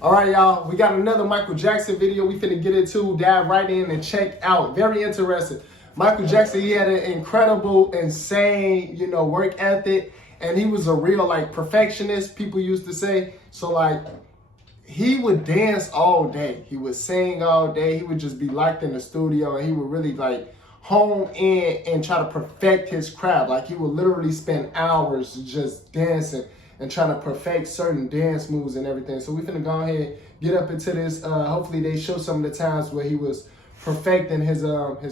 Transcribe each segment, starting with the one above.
All right, y'all, we got another Michael Jackson video we finna get into, dive right in and check out. Very interesting. Michael Jackson, he had an incredible, insane, work ethic, and he was a real, perfectionist, people used to say. So, he would dance all day. He would sing all day. He would just be locked in the studio, and he would really, hone in and try to perfect his craft. Like, he would literally spend hours just dancing and trying to perfect certain dance moves and everything. So we finna go ahead, get up into this. Hopefully they show some of the times where he was perfecting his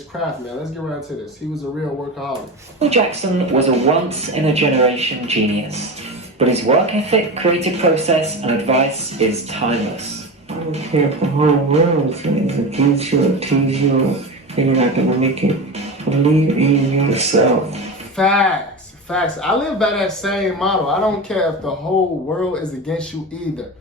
craft, man. Let's get right into this. He was a real workaholic. Michael Jackson was a once-in-a-generation genius, but his work ethic, creative process, and advice is timeless. I don't care if the whole world is against you or tease you, and you're not gonna make it. Believe in yourself. Facts. I live by that same model. I don't care if the whole world is against you either.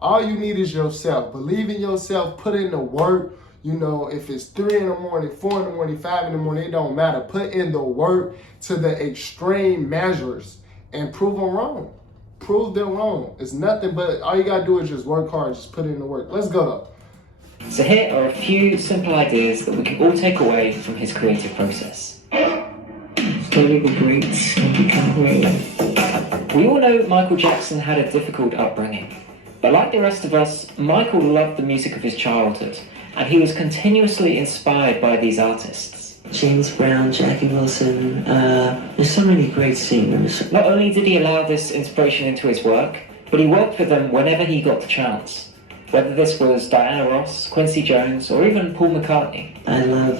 All you need is yourself. Believe in yourself. Put in the work. If it's 3 in the morning, 4 in the morning, 5 in the morning, it don't matter. Put in the work to the extreme measures and prove them wrong. Prove them wrong. It's nothing but, all you got to do is just work hard. Just put in the work. Let's go though. So here are a few simple ideas that we can all take away from his creative process. Study the greats and become great. We all know Michael Jackson had a difficult upbringing, but like the rest of us, Michael loved the music of his childhood, and he was continuously inspired by these artists. James Brown, Jackie Wilson, there's so many great singers. Not only did he allow this inspiration into his work, but he worked with them whenever he got the chance. Whether this was Diana Ross, Quincy Jones, or even Paul McCartney. I love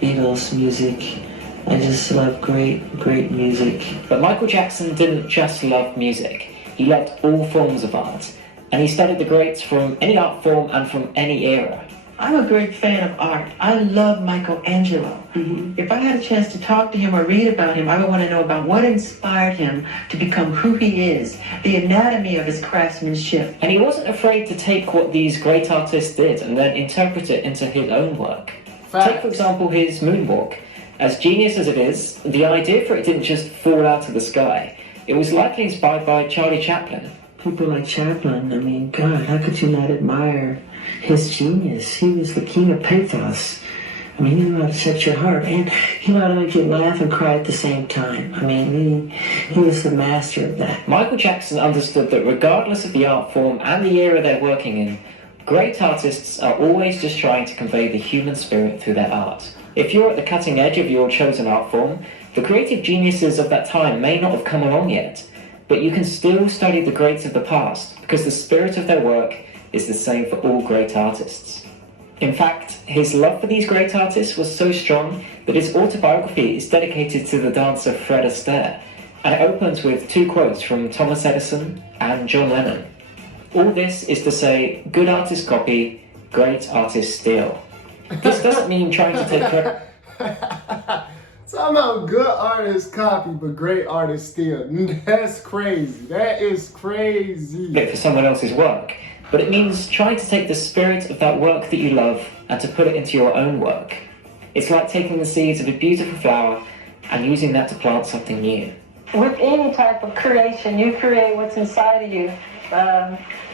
Beatles music. I just love great music. But Michael Jackson didn't just love music. He loved all forms of art, and he studied the greats from any art form and from any era. I'm a great fan of art. I love Michelangelo. If I had a chance to talk to him or read about him, I would want to know about what inspired him to become who he is, the anatomy of his craftsmanship. And he wasn't afraid to take what these great artists did and then interpret it into his own work. Take, for example, his moonwalk. As genius as it is, the idea for it didn't just fall out of the sky. It was likely inspired by Charlie Chaplin. People like Chaplin, I mean, God, how could you not admire his genius? He was the king of pathos. I mean, he knew how to set your heart, and he knew how to make you laugh and cry at the same time. I mean, he was the master of that. Michael Jackson understood that regardless of the art form and the era they're working in, great artists are always just trying to convey the human spirit through their art. If you're at the cutting edge of your chosen art form, the creative geniuses of that time may not have come along yet, but you can still study the greats of the past because the spirit of their work is the same for all great artists. In fact, his love for these great artists was so strong that his autobiography is dedicated to the dancer Fred Astaire, and it opens with 2 quotes from Thomas Edison and John Lennon. All this is to say, good artists copy, great artists steal. This doesn't mean trying to take credit. Talking about good artists copy, but great artists steal. That's crazy. That is crazy. For someone else's work, but it means trying to take the spirit of that work that you love and to put it into your own work. It's like taking the seeds of a beautiful flower and using that to plant something new. With any type of creation, you create what's inside of you.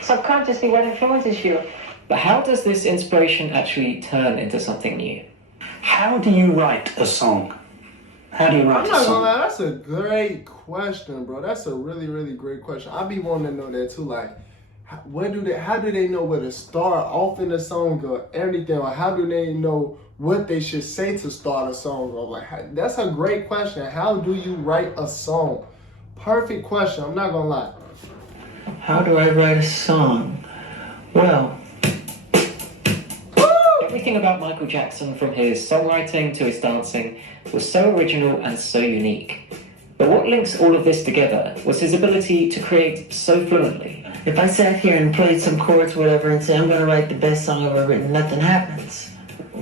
Subconsciously, what influences you. But how does this inspiration actually turn into something new? How do you write a song? How do you write I'm a not song? gonna lie, that's a great question, bro. That's a really, really great question. I be wanting to know that too. How do they know where to start off in a song or anything? Or how do they know what they should say to start a song? Or that's a great question. How do you write a song? Perfect question. I'm not gonna lie. How do I write a song? Well, everything about Michael Jackson, from his songwriting to his dancing, was so original and so unique. But what links all of this together was his ability to create so fluently. if I sat here and played some chords, whatever, and said, I'm going to write the best song I've ever written, nothing happens.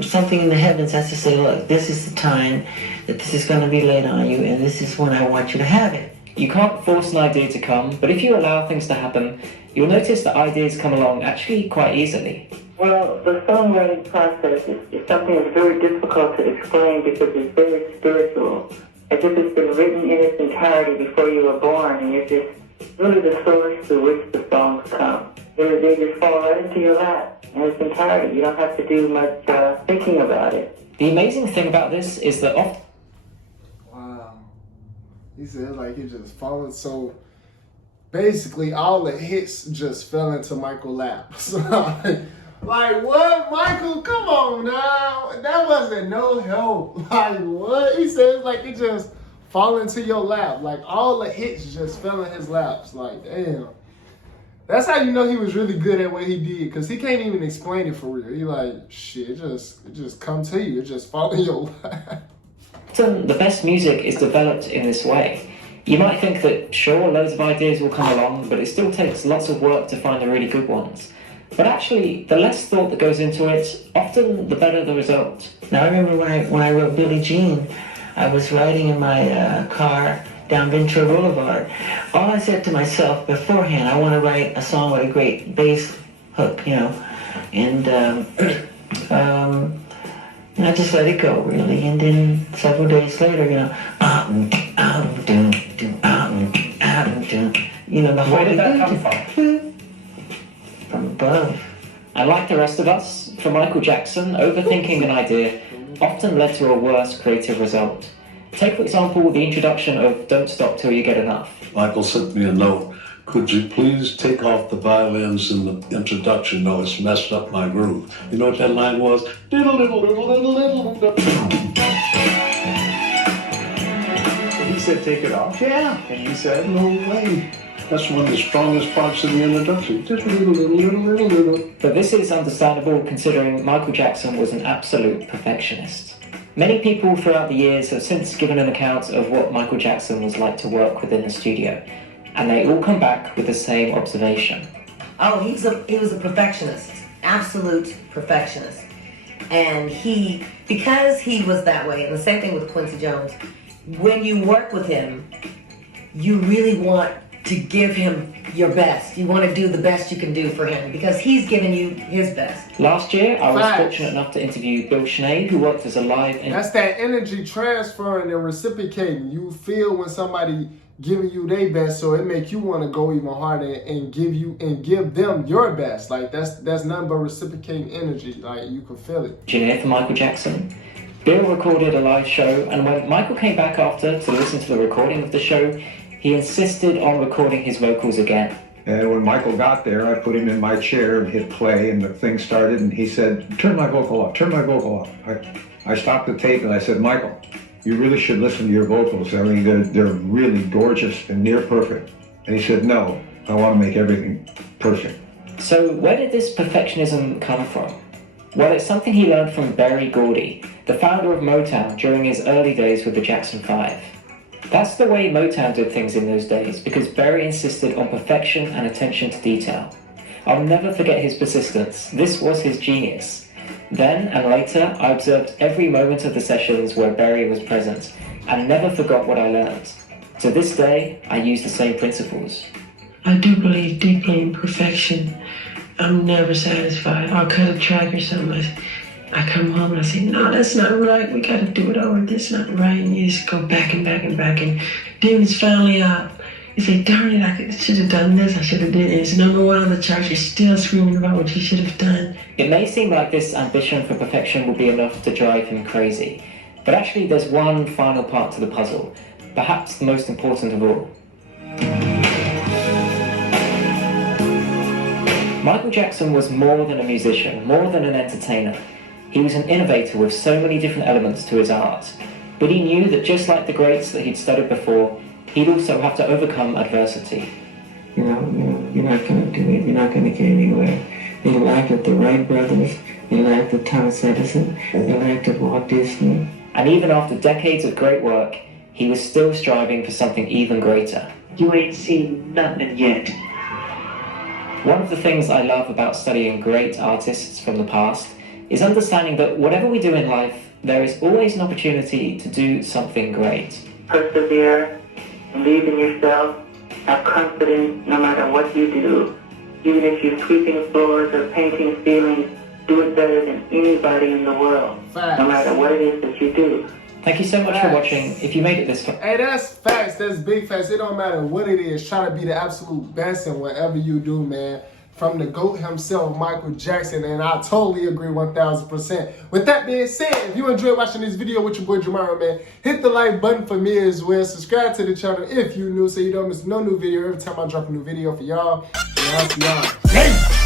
Something in the heavens has to say, look, this is the time that this is going to be laid on you, and this is when I want you to have it. You can't force an idea to come, but if you allow things to happen, you'll notice that ideas come along actually quite easily. Well, the songwriting process is something that's very difficult to explain because it's very spiritual. As if it's been written in its entirety before you were born, and you're just really the source through which the songs come. They just fall right into your lap in its entirety. You don't have to do much thinking about it. The amazing thing about this is that often... Wow. He said like he just fallen. So basically all the hits just fell into Michael's lap. So like what, Michael? Come on now. That wasn't no help. Like what? He said like it just fall into your lap. Like all the hits just fell in his laps. Like damn. That's how you know he was really good at what he did, because he can't even explain it for real. He like, shit, it just come to you. It just fall in your lap. Often the best music is developed in this way. You might think that, sure, loads of ideas will come along, but it still takes lots of work to find the really good ones. But actually, the less thought that goes into it, often the better the result. Now, I remember when I wrote Billie Jean, I was riding in my car down Ventura Boulevard. All I said to myself beforehand, I want to write a song with a great bass hook, you know, and I just let it go, really. And then several days later, you know, you know, the whole Where did that come from? From above. And like the rest of us, for Michael Jackson, overthinking an idea often led to a worse creative result. Take, for example, the introduction of Don't Stop Till You Get Enough. Michael sent me a note. Could you please take off the violins in the introduction? No, it's messed up my groove. You know what that line was? Diddle, diddle, diddle, diddle, diddle, diddle. He said take it off. Yeah. And you said, No way. That's one of the strongest parts of the introduction. Diddle, diddle, diddle, diddle, diddle, diddle. But this is understandable considering Michael Jackson was an absolute perfectionist. Many people throughout the years have since given an account of what Michael Jackson was like to work within the studio, and they all come back with the same observation. Oh, he was a perfectionist, absolute perfectionist. And because he was that way, and the same thing with Quincy Jones, when you work with him, you really want to give him your best. You want to do the best you can do for him because he's giving you his best. Last year, I was Facts. fortunate enough to interview Bill Schnee, who worked as a live... That's that energy transferring and reciprocating. You feel when somebody giving you their best, so it make you want to go even harder and give them your best. Like that's nothing but reciprocating energy. Like you can feel it. engineer for Michael Jackson. Bill recorded a live show, and when Michael came back after to listen to the recording of the show, he insisted on recording his vocals again. And when Michael got there, I put him in my chair and hit play, and the thing started, and he said, turn my vocal off, turn my vocal off. I stopped the tape, and I said, Michael, you really should listen to your vocals. I mean, they're really gorgeous and near perfect. And he said, no, I want to make everything perfect. So where did this perfectionism come from? Well, it's something he learned from Berry Gordy, the founder of Motown during his early days with the Jackson 5. That's the way Motown did things in those days, because Berry insisted on perfection and attention to detail. I'll never forget his persistence. This was his genius. Then and later, I observed every moment of the sessions where Berry was present, and never forgot what I learned. To this day, I use the same principles. I do believe deeply in perfection. I'm never satisfied. I'll cut a track or something. I come home and I say, no, that's not right. We got to do it over. That's not right. And you just go back and back and back. And then it's finally out. You say, darn it, I should have done this. I should have done it. It's number one on the chart. You're still screaming about what you should have done. It may seem like this ambition for perfection will be enough to drive him crazy. But actually, there's one final part to the puzzle, perhaps the most important of all. Michael Jackson was more than a musician, more than an entertainer. He was an innovator with so many different elements to his art. But he knew that just like the greats that he'd studied before, he'd also have to overcome adversity. You're not going to do it. You're not going to get anywhere. They laughed at the Wright brothers. They laughed at Thomas Edison. They laughed at Walt Disney. And even after decades of great work, he was still striving for something even greater. You ain't seen nothing yet. One of the things I love about studying great artists from the past is understanding that whatever we do in life, there is always an opportunity to do something great. Persevere, believe in yourself, have confidence no matter what you do. Even if you're sweeping floors or painting ceilings, do it better than anybody in the world, no matter what it is that you do. Thank you so much for watching. If you made it this far. Hey, that's facts. That's big facts. It don't matter what it is. Try to be the absolute best in whatever you do, man. from the GOAT himself, Michael Jackson, and I totally agree 1000%. With that being said, if you enjoyed watching this video with your boy Jamaro, man, hit the like button for me as well. Subscribe to the channel if you new so you don't miss no new video every time I drop a new video for y'all. And I'll see y'all later.